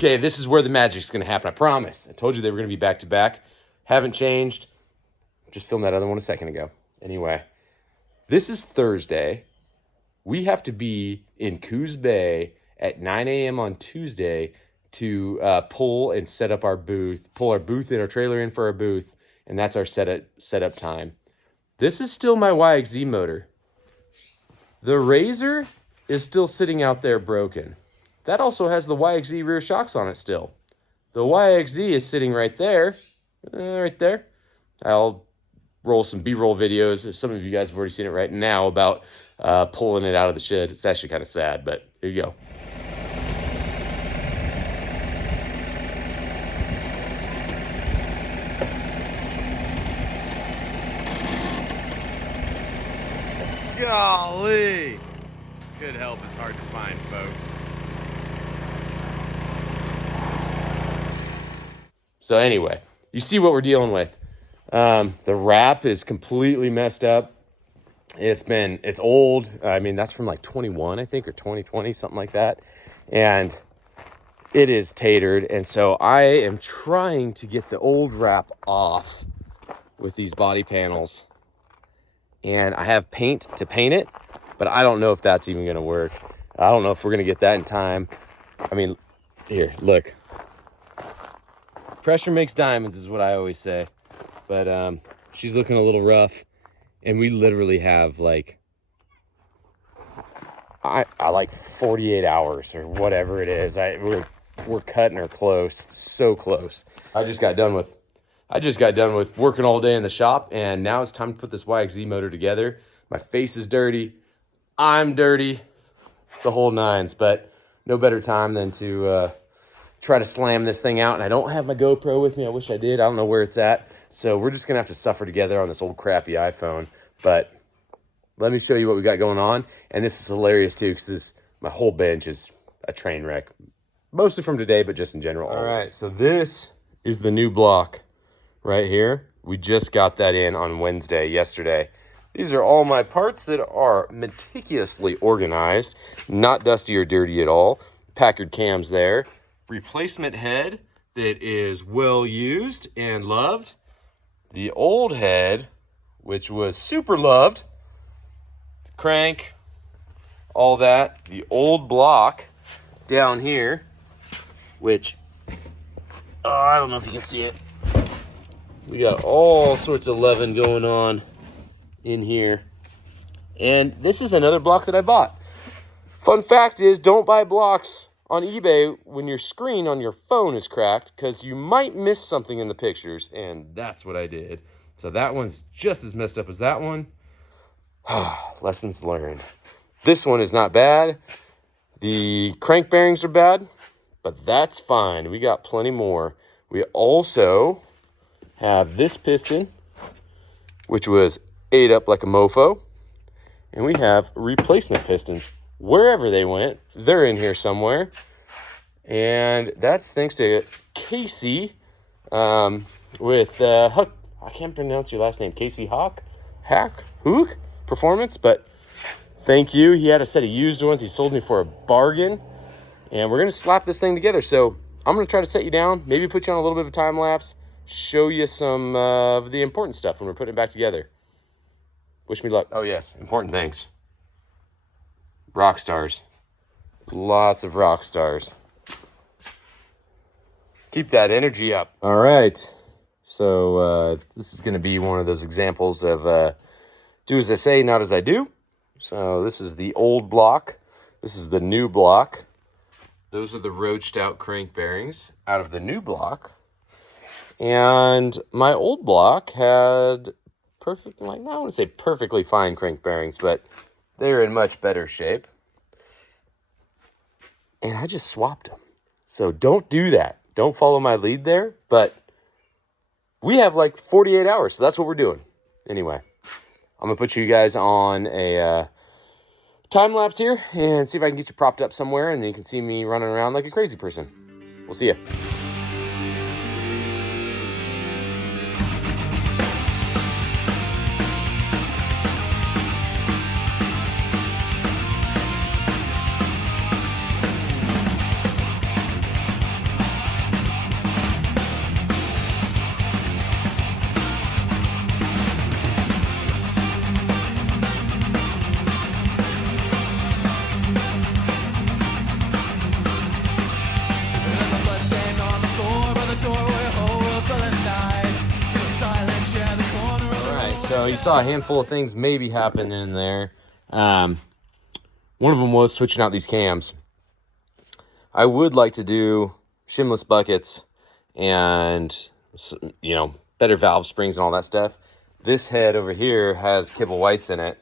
Okay, this is where the magic's going to happen, I promise. I told you they were going to be back-to-back. Haven't changed. Just filmed that other one a second ago. Anyway, this is Thursday. We have to be in Coos Bay at 9 a.m. on Tuesday to pull and set up our booth, pull our booth in, our trailer in for our booth, and that's our setup time. This is still my YXZ motor. The Razor is still sitting out there broken. That also has the YXZ rear shocks on it still. The YXZ is sitting right there, right there. I'll roll some B-roll videos. Some of you guys have already seen it right now about pulling it out of the shed. It's actually kind of sad, but here you go. Golly! Good help is hard to find, folks. So anyway, you see what we're dealing with. The wrap is completely messed up. It's old. I mean, that's from like 21, I think, or 2020, something like that. And it is tatered. And so I am trying to get the old wrap off with these body panels. And I have paint to paint it, but I don't know if that's even going to work. I don't know if we're going to get that in time. I mean, here, look. Pressure makes diamonds is what I always say. But she's looking a little rough. And we literally have like, I like 48 hours or whatever it is. We're cutting her close, so close. I just got done with working all day in the shop, and now it's time to put this YXZ motor together. My face is dirty, I'm dirty, the whole nines, but no better time than to try to slam this thing out. And I don't have my GoPro with me. I wish I did. I don't know where it's at. So we're just going to have to suffer together on this old crappy iPhone. But let me show you what we got going on. And this is hilarious too, because my whole bench is a train wreck. Mostly from today, but just in general. All right, so this is the new block right here. We just got that in on Wednesday, yesterday. These are all my parts that are meticulously organized, not dusty or dirty at all. Packard cams there. Replacement head that is well used and loved. The old head, which was super loved. Crank, all that. The old block down here, which, I don't know if you can see it. We got all sorts of loving going on in here. And this is another block that I bought. Fun fact is, don't buy blocks on eBay when your screen on your phone is cracked, because you might miss something in the pictures, and that's what I did. So that one's just as messed up as that one. Lessons learned. This one is not bad. The crank bearings are bad, but that's fine. We got plenty more. We also have this piston, which was ate up like a mofo. And we have replacement pistons. Wherever they went, they're in here somewhere. And that's thanks to Casey with Huck. I can't pronounce your last name. Casey Hook Performance. But thank you. He had a set of used ones. He sold me for a bargain. And we're going to slap this thing together. So I'm going to try to set you down. Maybe put you on a little bit of a time lapse. Show you some of the important stuff when we're putting it back together. Wish me luck. Oh, yes. Important things. Rock stars. Lots of rock stars. Keep that energy up. All right. So this is going to be one of those examples of do as I say, not as I do. So this is the old block. This is the new block. Those are the roached out crank bearings out of the new block. And my old block had perfect, like, I wouldn't say perfectly fine crank bearings, but they're in much better shape. And I just swapped them. So don't do that. Don't follow my lead there. But we have like 48 hours, so that's what we're doing. Anyway, I'm going to put you guys on a time lapse here and see if I can get you propped up somewhere, and then you can see me running around like a crazy person. We'll see you. you saw a handful of things maybe happen in there. One of them was switching out these cams. I would like to do shimless buckets and, you know, better valve springs and all that stuff. This head over here has kibble whites in it,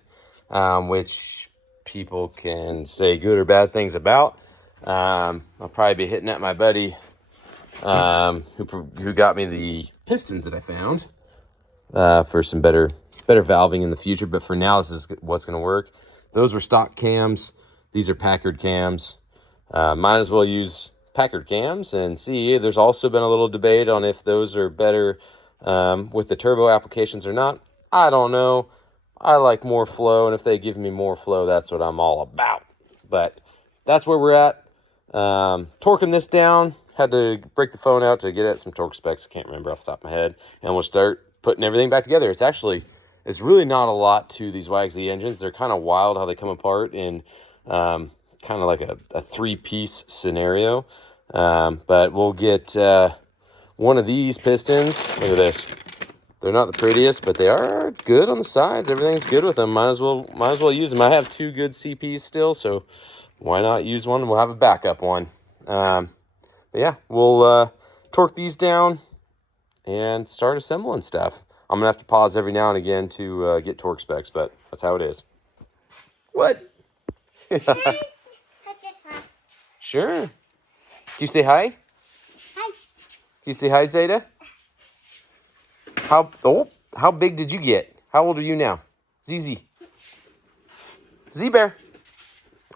which people can say good or bad things about. I'll probably be hitting at my buddy who got me the pistons that I found for some better valving in the future. But for now, this is what's going to work. Those were stock cams. These are Packard cams. Might as well use Packard cams and see. There's also been a little debate on if those are better with the turbo applications or not. I don't know. I like more flow, and if they give me more flow, that's what I'm all about. But that's where we're at. Torquing this down. Had to break the phone out to get at some torque specs. I can't remember off the top of my head. And we'll start putting everything back together. It's really not a lot to these YXZ engines. They're kind of wild how they come apart in kind of like a three-piece scenario. But we'll get one of these pistons. Look at this. They're not the prettiest, but they are good on the sides. Everything's good with them. Might as well use them. I have two good CPs still, so why not use one? We'll have a backup one. But yeah, we'll torque these down and start assembling stuff. I'm gonna have to pause every now and again to get torque specs, but that's how it is. What? Sure. Can you say hi? Hi. Can you say hi, Zeta? How big did you get? How old are you now? ZZ. Z-Bear.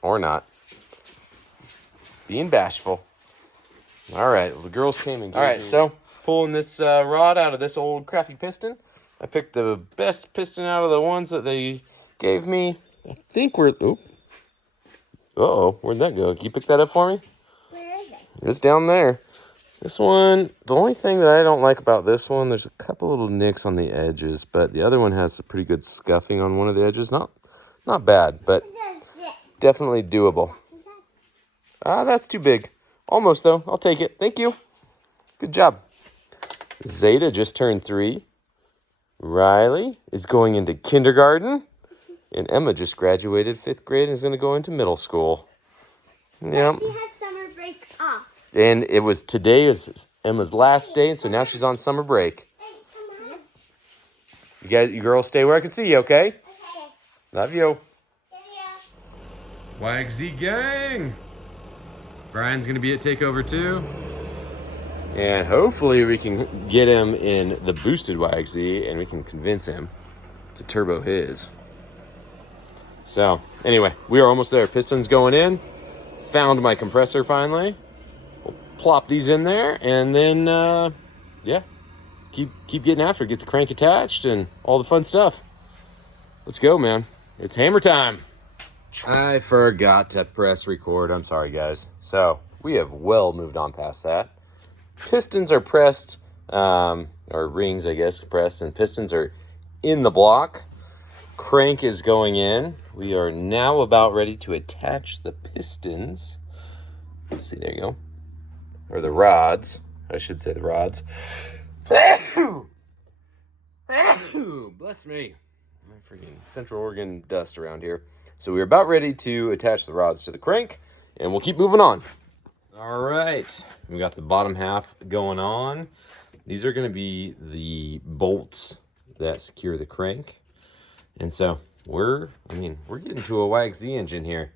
Or not. Being bashful. All right, well, the girls came and all right, so pulling this rod out of this old crappy piston. I picked the best piston out of the ones that they gave me. I think we're... Oh. Uh-oh, where'd that go? Can you pick that up for me? Where is it? It's down there. This one, the only thing that I don't like about this one, there's a couple little nicks on the edges, but the other one has a pretty good scuffing on one of the edges. Not bad, but definitely doable. That's too big. Almost, though. I'll take it. Thank you. Good job. Zeta just turned 3. Riley is going into kindergarten. And Emma just graduated 5th grade and is going to go into middle school. Yeah. She has summer break off. And today is Emma's last day, and so now she's on summer break. Hey, come on. You girls stay where I can see you, okay? Okay. Love you. Video. YXZ gang. Brian's going to be at takeover too. And hopefully we can get him in the boosted YXZ and we can convince him to turbo his. So anyway, we are almost there. Pistons going in. Found my compressor finally. We'll plop these in there and then, yeah, keep getting after it. Get the crank attached and all the fun stuff. Let's go, man. It's hammer time. I forgot to press record. I'm sorry, guys. So we have well moved on past that. Pistons are pressed, or rings, I guess, pressed, and pistons are in the block. Crank is going in. We are now about ready to attach the pistons. Let's see, there you go. Or the rods. I should say the rods. Bless me. Freaking Central Oregon dust around here. So we're about ready to attach the rods to the crank, and we'll keep moving on. All right, we got the bottom half going on. These are going to be the bolts that secure the crank. And so we're getting to a YXZ engine here.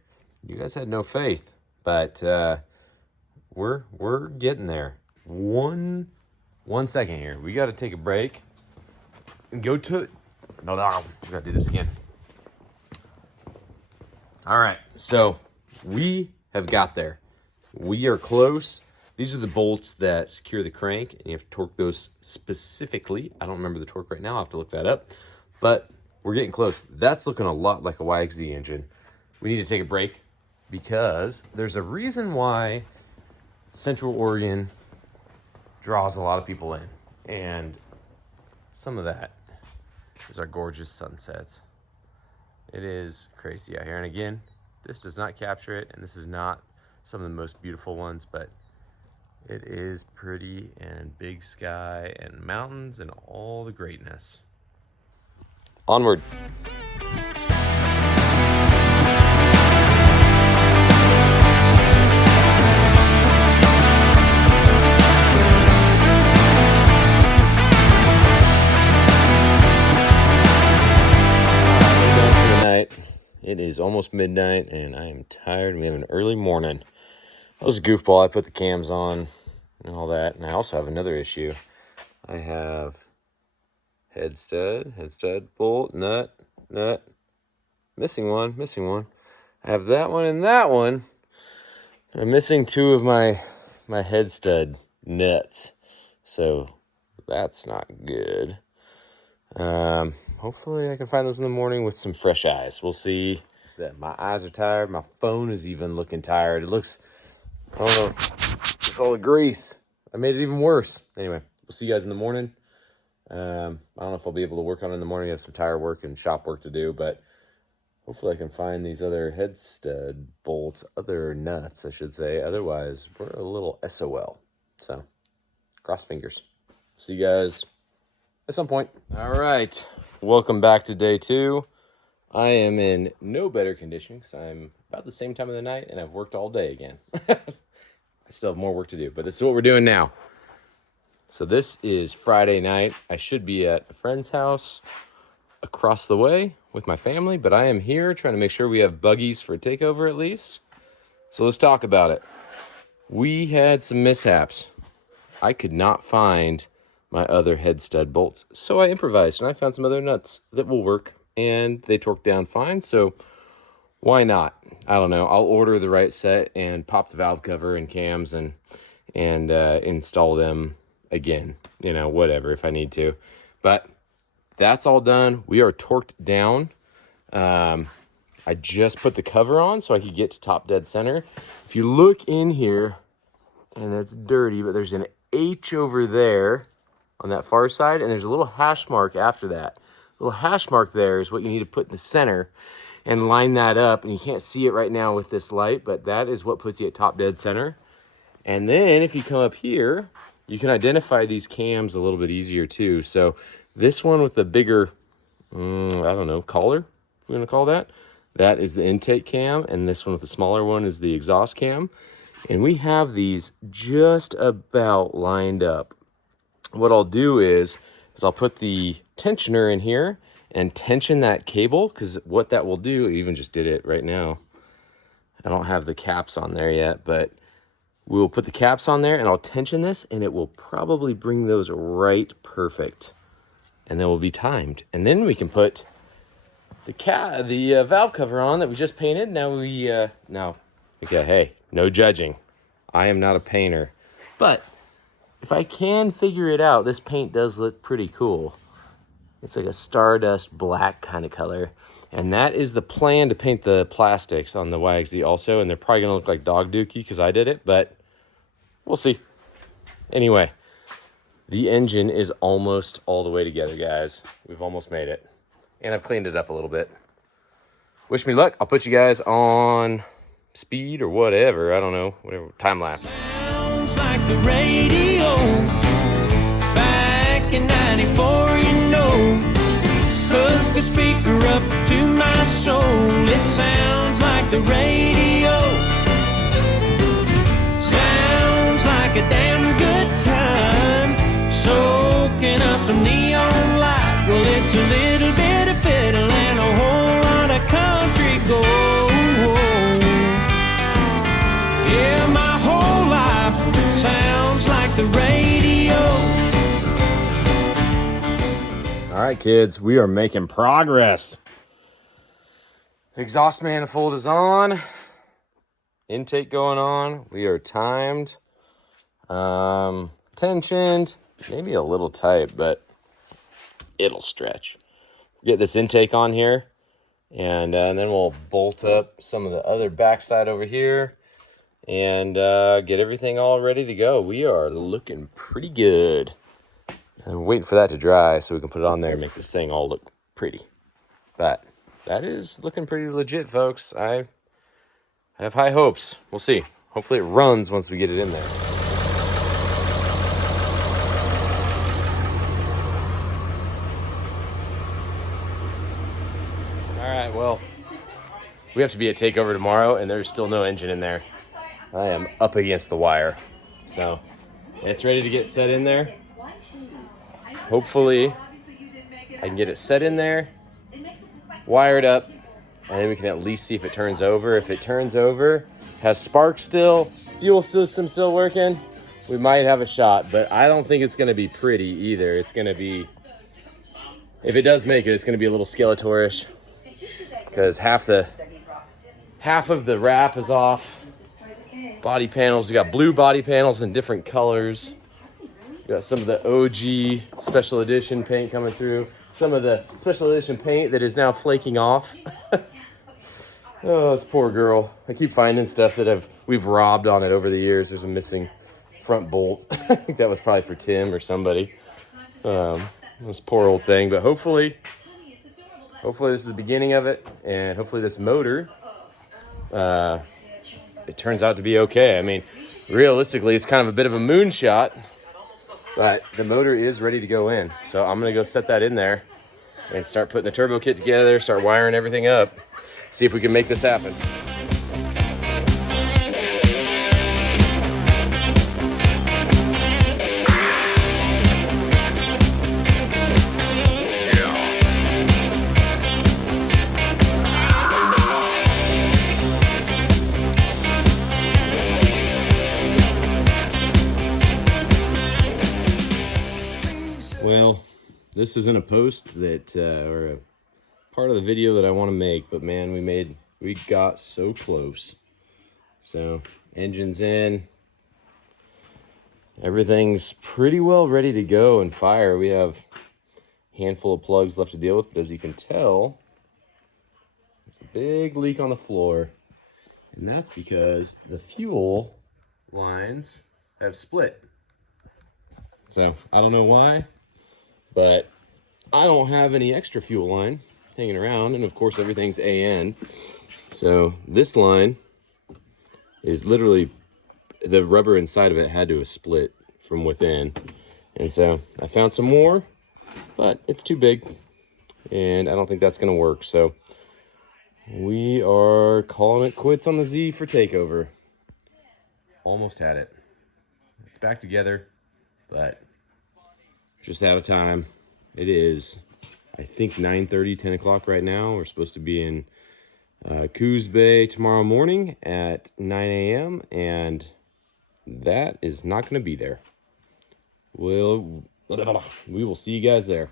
You guys had no faith, but we're getting there. One second here. We got to take a break and go to it. No, we got to do this again. All right, so we have got there. We are close. These are the bolts that secure the crank, and you have to torque those specifically. I don't remember the torque right now. I'll have to look that up. But we're getting close. That's looking a lot like a YXZ engine. We need to take a break because there's a reason why Central Oregon draws a lot of people in. And some of that is our gorgeous sunsets. It is crazy out here. And again, this does not capture it, and this is not some of the most beautiful ones, but it is pretty, and big sky and mountains and all the greatness. Onward. It is almost midnight, and I am tired. We have an early morning. That was a goofball. I put the cams on and all that, and I also have another issue. I have head stud, bolt, nut, missing one. I have that one and that one. I'm missing two of my head stud nuts, so that's not good. Hopefully I can find those in the morning with some fresh eyes. We'll see. My eyes are tired. My phone is even looking tired. It looks, I don't know, it's all the grease. I made it even worse. Anyway, we'll see you guys in the morning. I don't know if I'll be able to work on it in the morning. I have some tire work and shop work to do, but hopefully I can find these other head stud bolts, other nuts, I should say. Otherwise, we're a little SOL. So, cross fingers. See you guys at some point. All right. Welcome back to day 2. I am in no better condition because I'm about the same time of the night and I've worked all day again. I still have more work to do, but this is what we're doing now. So this is Friday night. I should be at a friend's house across the way with my family, but I am here trying to make sure we have buggies for a takeover at least. So let's talk about it. We had some mishaps. I could not find my other head stud bolts, so I improvised and I found some other nuts that will work, and they torqued down fine, so why not? I don't know. I'll order the right set and pop the valve cover and cams and install them again, you know, whatever, if I need to. But that's all done. We are torqued down. I just put the cover on so I could get to top dead center. If you look in here, and it's dirty, but there's an H over there on that far side, and there's a little hash mark after that. The little hash mark there is what you need to put in the center and line that up, and you can't see it right now with this light, but that is what puts you at top dead center. And then if you come up here, you can identify these cams a little bit easier too. So this one with the bigger, I don't know, collar, if we're gonna call that, that is the intake cam, and this one with the smaller one is the exhaust cam. And we have these just about lined up. What I'll do is I'll put the tensioner in here and tension that cable, because what that will do, I even just did it right now. I don't have the caps on there yet, but we'll put the caps on there and I'll tension this, and it will probably bring those right perfect. And then we'll be timed. And then we can put the valve cover on that we just painted. Hey, no judging. I am not a painter. But if I can figure it out, this paint does look pretty cool. It's like a stardust black kind of color. And that is the plan, to paint the plastics on the YXZ also. And they're probably going to look like dog dookie because I did it, but we'll see. Anyway, the engine is almost all the way together, guys. We've almost made it. And I've cleaned it up a little bit. Wish me luck. I'll put you guys on speed or whatever. I don't know. Whatever. Time lapse. Sounds like the radio back in 94, you know. Hook a speaker up to my soul. It sounds like the radio. Sounds like a damn good time. Soaking up some neon light. Well, it's a little bit of fiddle and a whole lot of country gold. Yeah, my whole life sounds like the radio. All right, kids, we are making progress. Exhaust manifold is on. Intake going on. We are timed. Tensioned. Maybe a little tight, but it'll stretch. Get this intake on here, and then we'll bolt up some of the other backside over here and get everything all ready to go. We are looking pretty good. And we're waiting for that to dry so we can put it on there and make this thing all look pretty. But that is looking pretty legit, folks. I have high hopes. We'll see. Hopefully it runs once we get it in there. right, well, we have to be at takeover tomorrow, and there's still no engine in there. I am up against the wire. So, it's ready to get set in there. Hopefully, I can get it set in there, wired up, and then we can at least see if it turns over. If it turns over, has spark still, fuel system still working, we might have a shot. But I don't think it's going to be pretty either. It's going to be, if it does make it, it's going to be a little Skeletor-ish, because half of the wrap is off. Body panels, we got blue body panels in different colors. We got some of the OG special edition paint coming through. Some of the special edition paint that is now flaking off. Oh, this poor girl. I keep finding stuff that we've robbed on it over the years. There's a missing front bolt. I think that was probably for Tim or somebody. This poor old thing. But hopefully this is the beginning of it. And hopefully this motor, it turns out to be okay. I mean, realistically, it's kind of a bit of a moonshot. But the motor is ready to go in. So I'm going to go set that in there and start putting the turbo kit together, start wiring everything up, see if we can make this happen. Well, this isn't a post that, or a part of the video that I want to make, but man, we got so close. So, engine's in. Everything's pretty well ready to go and fire. We have a handful of plugs left to deal with, but as you can tell, there's a big leak on the floor. And that's because the fuel lines have split. So, I don't know why, but I don't have any extra fuel line hanging around, and of course everything's AN. So this line is literally, the rubber inside of it had to have split from within. And so I found some more, but it's too big, and I don't think that's gonna work. So we are calling it quits on the Z for takeover. Almost had it. It's back together, but just out of time. It is, I think, 9:30, 10 o'clock right now. We're supposed to be in Coos Bay tomorrow morning at 9 a.m. and that is not going to be there. We will see you guys there.